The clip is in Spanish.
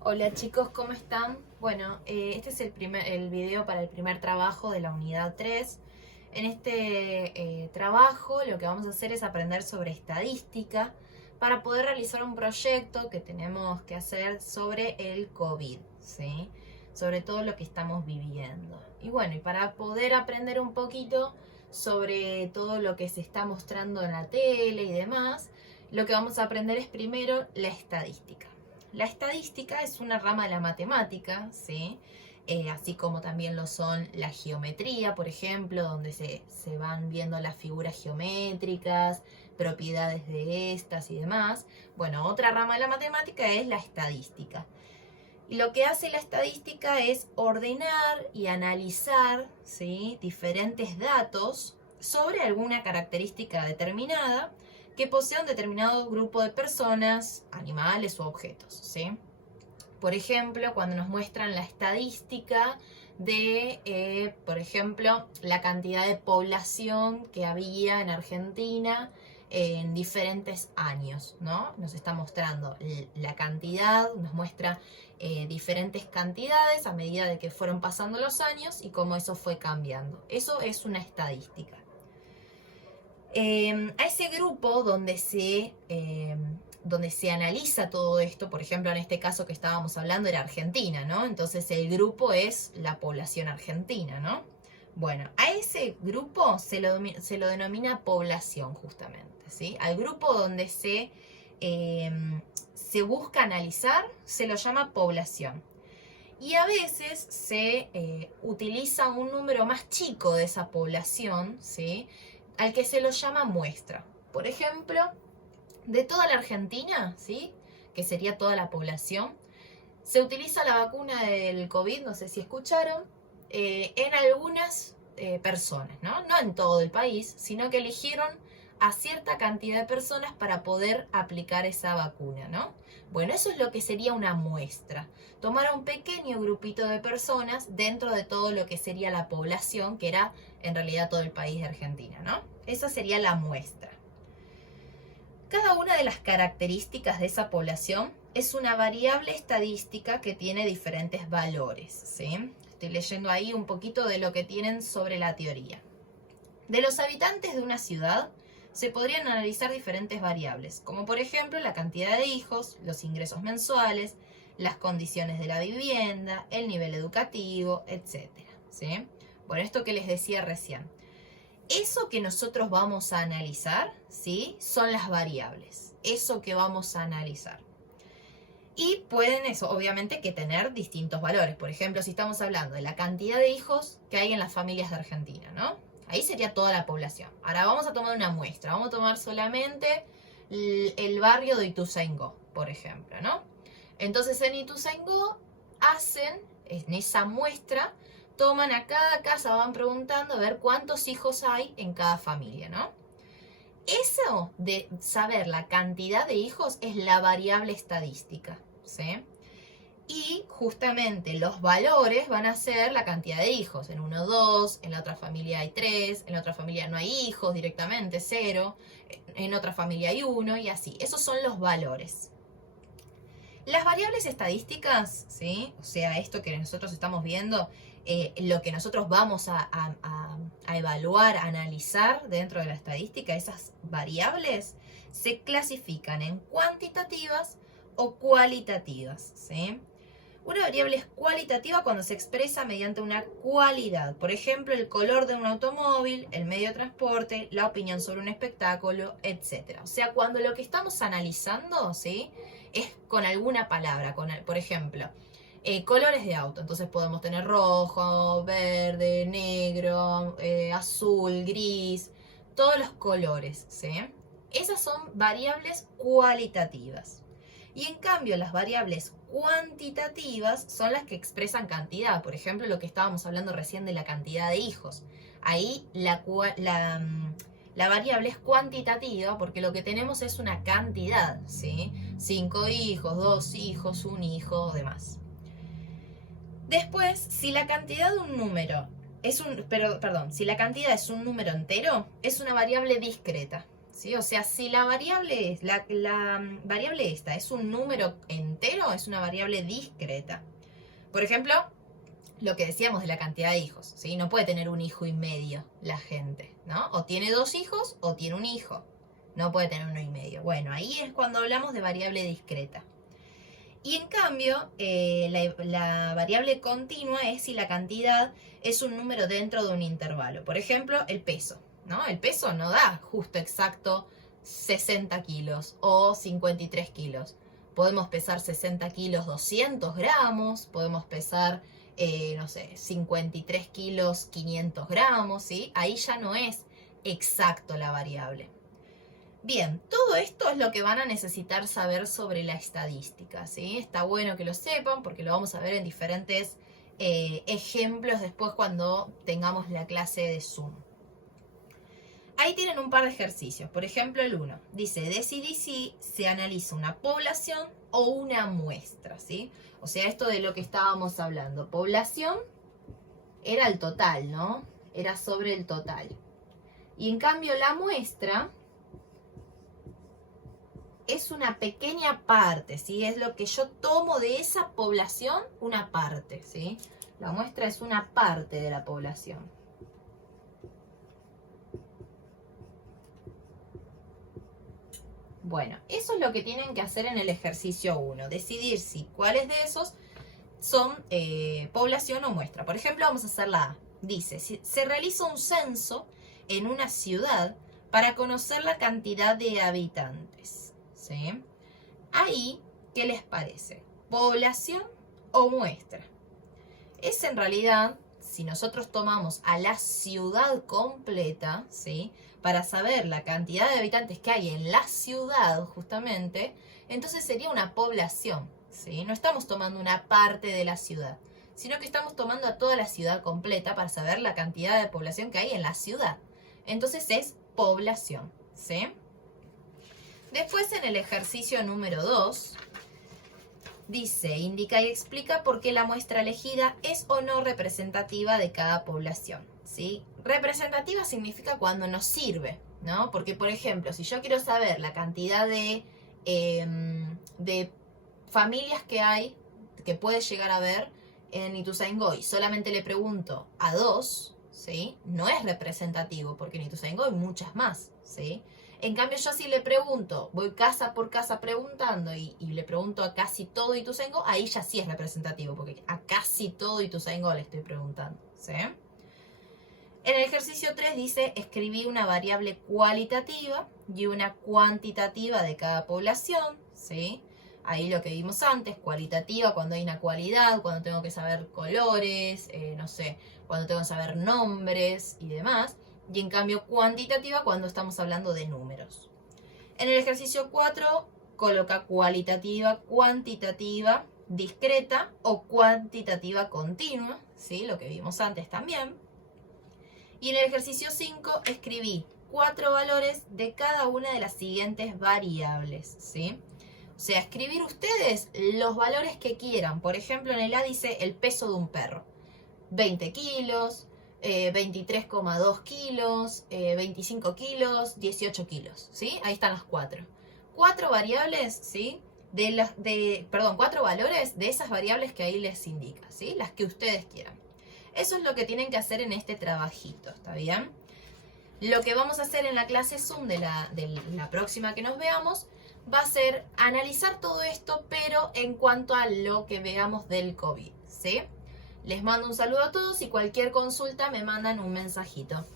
Hola chicos, ¿cómo están? Bueno, este es el video para el primer trabajo de la unidad 3. En este trabajo lo que vamos a hacer es aprender sobre estadística para poder realizar un proyecto que tenemos que hacer sobre el COVID, ¿sí? Sobre todo lo que estamos viviendo. Y bueno, y para poder aprender un poquito sobre todo lo que se está mostrando en la tele y demás, lo que vamos a aprender es primero la estadística. La estadística es una rama de la matemática, ¿sí? Así como también lo son la geometría, por ejemplo, donde se van viendo las figuras geométricas, propiedades de estas y demás. Bueno, otra rama de la matemática es la estadística. Y lo que hace la estadística es ordenar y analizar, ¿sí?, diferentes datos sobre alguna característica determinada que posea un determinado grupo de personas, animales o objetos, ¿sí? Por ejemplo, cuando nos muestran la estadística de, por ejemplo, la cantidad de población que había en Argentina en diferentes años, ¿no? Nos está mostrando la cantidad, nos muestra diferentes cantidades a medida de que fueron pasando los años y cómo eso fue cambiando. Eso es una estadística. A ese grupo donde se analiza todo esto, por ejemplo, en este caso que estábamos hablando era Argentina, ¿no? Entonces el grupo es la población argentina, ¿no? Bueno, a ese grupo se lo denomina población justamente, ¿sí? Al grupo donde se busca analizar se lo llama población. Y a veces se utiliza un número más chico de esa población, ¿sí?, al que se lo llama muestra. Por ejemplo, de toda la Argentina, ¿sí?, que sería toda la población, se utiliza la vacuna del COVID, no sé si escucharon, en algunas personas, ¿no? No en todo el país, sino que eligieron a cierta cantidad de personas para poder aplicar esa vacuna, ¿no? Bueno, eso es lo que sería una muestra. Tomar a un pequeño grupito de personas dentro de todo lo que sería la población, que era en realidad todo el país de Argentina, ¿no? Esa sería la muestra. Cada una de las características de esa población es una variable estadística que tiene diferentes valores, ¿sí? Estoy leyendo ahí un poquito de lo que tienen sobre la teoría. De los habitantes de una ciudad se podrían analizar diferentes variables, como por ejemplo la cantidad de hijos, los ingresos mensuales, las condiciones de la vivienda, el nivel educativo, etc., ¿sí? Bueno, esto que les decía recién. Eso que nosotros vamos a analizar, ¿sí?, son las variables. Eso que vamos a analizar. Y pueden eso, obviamente, que tener distintos valores. Por ejemplo, si estamos hablando de la cantidad de hijos que hay en las familias de Argentina, ¿no? Ahí sería toda la población. Ahora vamos a tomar una muestra. Vamos a tomar solamente el barrio de Ituzaingó, por ejemplo, ¿no? Entonces en Ituzaingó hacen, en esa muestra, toman a cada casa, van preguntando a ver cuántos hijos hay en cada familia, ¿no? Eso de saber la cantidad de hijos es la variable estadística, ¿sí? Y justamente los valores van a ser la cantidad de hijos. En uno 2, en la otra familia hay 3, en la otra familia no hay hijos directamente, 0, en otra familia hay 1 y así. Esos son los valores. Las variables estadísticas, ¿sí?, o sea, esto que nosotros estamos viendo, lo que nosotros vamos a evaluar, a analizar dentro de la estadística, esas variables se clasifican en cuantitativas o cualitativas, ¿sí? Una variable es cualitativa cuando se expresa mediante una cualidad. Por ejemplo, el color de un automóvil, el medio de transporte, la opinión sobre un espectáculo, etc. O sea, cuando lo que estamos analizando, ¿sí?, es con alguna palabra. Por ejemplo, colores de auto. Entonces podemos tener rojo, verde, negro, azul, gris. Todos los colores, ¿sí? Esas son variables cualitativas. Y en cambio las variables cuantitativas son las que expresan cantidad. Por ejemplo, lo que estábamos hablando recién de la cantidad de hijos. Ahí la variable es cuantitativa porque lo que tenemos es una cantidad, ¿sí? 5 hijos, 2 hijos, 1 hijo, demás. Después, si la cantidad de un número si la cantidad es un número entero, es una variable discreta, ¿sí? O sea, si la variable, la variable esta es un número entero, es una variable discreta. Por ejemplo, lo que decíamos de la cantidad de hijos, ¿sí? No puede tener un hijo y medio la gente, ¿no? O tiene 2 hijos o tiene un hijo. No puede tener 1,5. Bueno, ahí es cuando hablamos de variable discreta. Y en cambio, la variable continua es si la cantidad es un número dentro de un intervalo. Por ejemplo, el peso, ¿no? El peso no da justo exacto 60 kilos o 53 kilos. Podemos pesar 60 kilos 200 gramos, podemos pesar, no sé, 53 kilos 500 gramos, ¿sí? Ahí ya no es exacto la variable. Bien, todo esto es lo que van a necesitar saber sobre la estadística, ¿sí? Está bueno que lo sepan porque lo vamos a ver en diferentes ejemplos después cuando tengamos la clase de Zoom. Ahí tienen un par de ejercicios. Por ejemplo, el 1 dice, decidí si se analiza una población o una muestra, ¿sí? O sea, esto de lo que estábamos hablando. Población era el total, ¿no? Era sobre el total. Y en cambio la muestra es una pequeña parte, ¿sí? Es lo que yo tomo de esa población, una parte, ¿sí? La muestra es una parte de la población. Bueno, eso es lo que tienen que hacer en el ejercicio 1. Decidir si cuáles de esos son población o muestra. Por ejemplo, vamos a hacer la A. Dice, si se realiza un censo en una ciudad para conocer la cantidad de habitantes, ¿sí? Ahí, ¿qué les parece? ¿Población o muestra? Es en realidad, si nosotros tomamos a la ciudad completa, ¿sí? Para saber la cantidad de habitantes que hay en la ciudad, justamente, entonces sería una población, ¿sí? No estamos tomando una parte de la ciudad, sino que estamos tomando a toda la ciudad completa para saber la cantidad de población que hay en la ciudad. Entonces es población, ¿sí? Después en el ejercicio número 2, dice, indica y explica por qué la muestra elegida es o no representativa de cada población, ¿sí? Representativa significa cuando nos sirve, ¿no? Porque, por ejemplo, si yo quiero saber la cantidad de familias que hay, que puede llegar a haber en Ituzaingó, solamente le pregunto a 2, ¿sí? No es representativo, porque en Ituzaingó hay muchas más, ¿sí? En cambio, yo si le pregunto, voy casa por casa preguntando y le pregunto a casi todo Ituzaingó, ahí ya sí es representativo, porque a casi todo Ituzaingó le estoy preguntando, ¿sí? En el ejercicio 3 dice, escribí una variable cualitativa y una cuantitativa de cada población, ¿sí? Ahí lo que vimos antes, cualitativa, cuando hay una cualidad, cuando tengo que saber colores, no sé, cuando tengo que saber nombres y demás. Y en cambio cuantitativa cuando estamos hablando de números. En el ejercicio 4 coloca cualitativa, cuantitativa, discreta o cuantitativa continua, ¿sí? Lo que vimos antes también. Y en el ejercicio 5 escribí 4 valores de cada una de las siguientes variables, ¿sí? O sea, escribir ustedes los valores que quieran. Por ejemplo, en el A dice el peso de un perro. 20 kilos, 23,2 kilos, 25 kilos, 18 kilos, ¿sí? Ahí están las 4. 4 variables, ¿sí? 4 valores de esas variables que ahí les indica, ¿sí? Las que ustedes quieran. Eso es lo que tienen que hacer en este trabajito, ¿está bien? Lo que vamos a hacer en la clase Zoom de la próxima que nos veamos va a ser analizar todo esto, pero en cuanto a lo que veamos del COVID, ¿sí? Les mando un saludo a todos y cualquier consulta me mandan un mensajito.